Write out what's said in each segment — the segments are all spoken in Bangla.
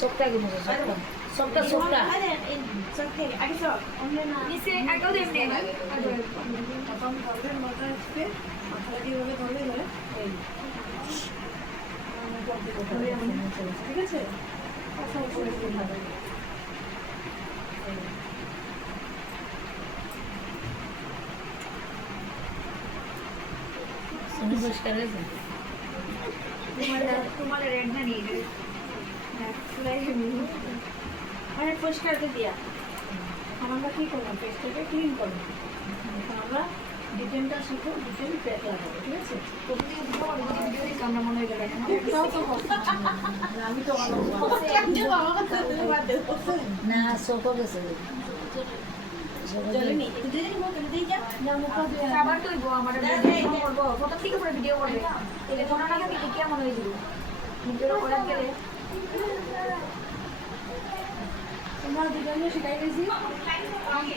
সবটা কি মজা সবটা সবটা নিচে আগেও দেবনে প্রথম ধরবেন মাথা চিপে মাথাটা যেভাবে ধরলে ধরে এই ঠিক আছে পরিষ্কার হয়েছে তোমার রেড না নিয়ে গেলে অনেক পরিষ্কার করে দিয়া আমরা কি করলাম পেস্টটাকে ক্লিন করলাম আমরা ডিটেনটা শিখো ডিটেন প্যাক লাগাবো ঠিক আছে আমরা মনে হয়ে গেল একটাও তো আমি তো না সব গেছে খাবার তৈব আমার করবো প্রথম থেকে পুরো ভিডিও করবে তাহলে কোনো না আমি দেখে মনে হয়েছিল নিজেরও করার গেলে তোমরা দুজনে শিখাই গেছি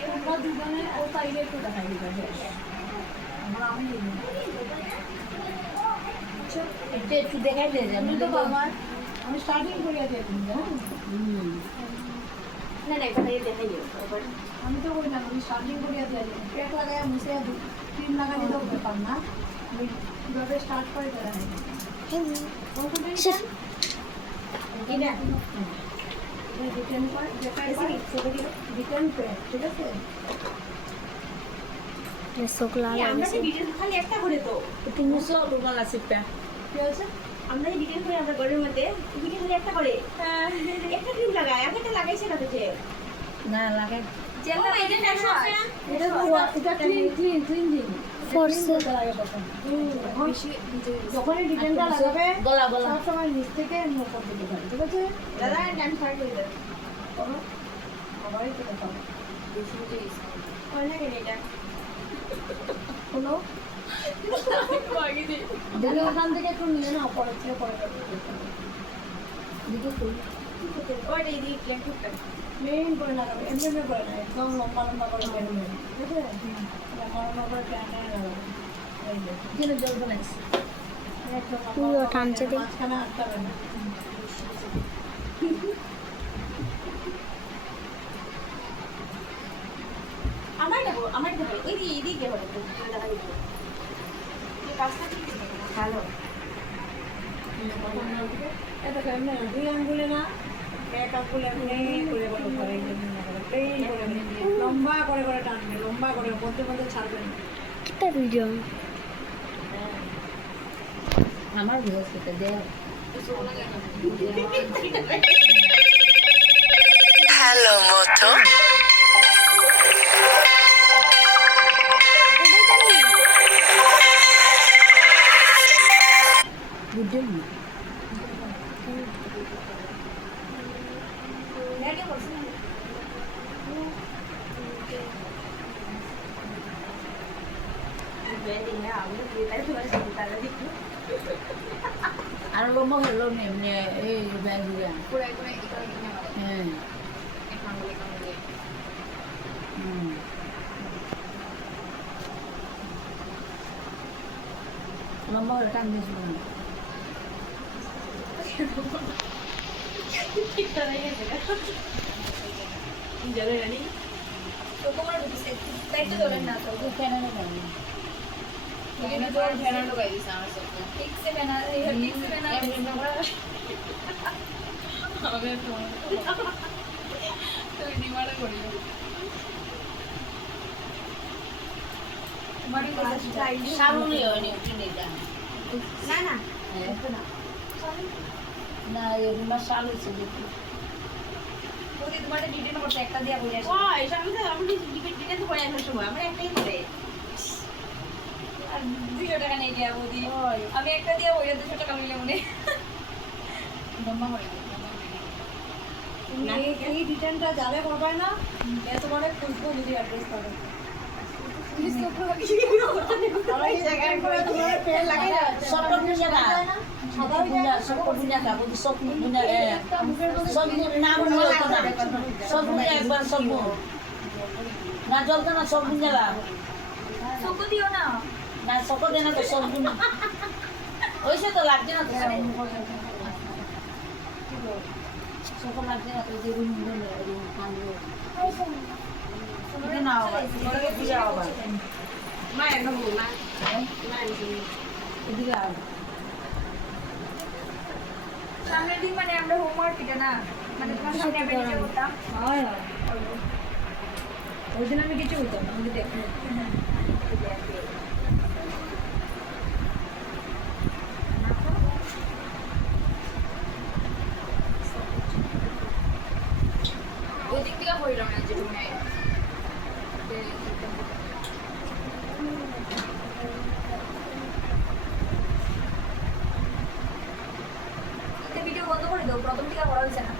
তোমরা দুজনে ও সাইডে একটু দেখাই দিবে আমরা আমি একটু একটু দেখাই দিয়ে যাবে আমি তো আমার আমি স্টার্টিং করিয়া দিয়ে তুমি জানো না না এটা দেখাই দিও আমি তো বললাম আমি স্টার্টিং করিয়া দিয়ে প্যাক লাগাইয়া মুছে ক্রিম লাগাই দিলেও ব্যাপার না আমি কীভাবে স্টার্ট করে দেওয়া খালি একটা করে তো একটু মুছো তোমার লাসিটা কি হয়েছে আমরা এই ডিটেল করে আমরা ঘরের মধ্যে ডিটেল খালি একটা করে একটা ক্রিম লাগাই আগে তো লাগাইছে না তো যে না লাগাই জেলা এটা না এটা ক্লিন ক্লিন ক্লিন দিন যখনই ডিটেলটা লাগাবে গলা গলা সব সময় নিচ থেকে মুখ দিতে পারে ঠিক আছে দাদা ডান সাইড করে দাও করো সবাই তো দেখাবো কোন লাগে এটা হলো দিলে ওখান থেকে একটু নিয়ে নাও পরে থেকে পরে দিকে খুল ওইটা দিয়ে ক্লেম করতে মেইন করে লাগাবে এমনি এমনি করে না একদম লম্বা লম্বা করে বেরোবে ঠিক আছে লম্বা লম্বা করে প্যানে লাগাবে এই যে যেন জল বানাইছে পুরো টানছে দিই মাঝখানে আটকাবে না আমার দেবো ওই দিয়ে এদিকে হবে দেখা দিতে এই কাজটা ঠিক ভালো এটা কেমন দুই আঙ্গুলে না এক আঙ্গুলে এমনি করে করে করে প্লেন করে লম্বা করে করে টানবে লম্বা করে মধ্যে মধ্যে ছাড়বে না কিতা ভিডিও আমার বৃহস্পতি দেয় হ্যালো মতো বুঝলি রেডি করছ না বেদিন না আমি তো তাই তোমার সাথে তারা দেখো আর লম্বা হলো এমনি এই ব্যাগুয়া পুরো পুরো এটা হ্যাঁ এখন বলে কাম দিয়ে লম্বা হলে টান দিয়েছিল জানে জানি তো তোমার দিছে তাইতে ধরেন না তো কেন না এখানে তো আর ফ্যান লাগাই দিছে আমার সাথে ঠিক সে বানা ঠিক সে বানা আমি তো ডিমান্ড করি তোমার কাছে চাইলে সামনে হয়নি কিনে দাম না না না এগুলো শাল হয়েছে ওই তোমার ডিটেল করতে একটা দিয়া বলে আসি ওই আমি তো আমি ডিটেল তো করে আসার সময় আমরা একটাই করে আর 200 টাকা নিয়ে গিয়া বৌদি আমি একটা দিয়া বইলে 200 টাকা মিলে মনে লম্বা হয়ে তুমি এই ডিটেনটা যাবে করবে না এ তোমার খুঁজবো যদি অ্যাড্রেস পাবে প্লিজ তো পুরো কিছু আর এই জায়গায় করে তোমার পেন লাগাই না সব বুঝে না সব বুঝে না বুঝি সব বুঝে সব নাম হলো না সব বুঝে একবার সব না জলতে না সব বুঝে না সকো দিও না না সকো দেনা তো সব বুঝে ওইসে তো লাগছে না তো সকল লাগছে ওই যে রুম ধরে রুম কামড়ে এটা নাও ওটাকে দিয়ে আবার মায়ের নবু না এদিকে আও সামনের দিন মানে আমরা হোমওয়ার্ক এটা না মানে তোমার সামনে আমরা নিচে করতাম হয় হয় ওই দিন আমি কিছু বলতাম না, আমি দেখো ওই দিক থেকে হইলাম না যে রুমে ভিডিও বন্ধ করে দাও প্রথম থেকে করা হয়েছে না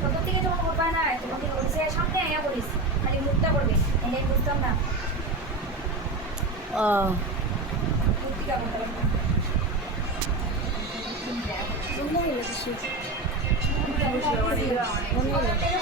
প্রথম থেকে যখন করবা না তখন থেকে বলছে সামনে আয়া করিস খালি মুখটা করবে এনে বুঝতাম না মুখ থেকে করতে পারবো না মনে হলো কিছু প্রথম থেকে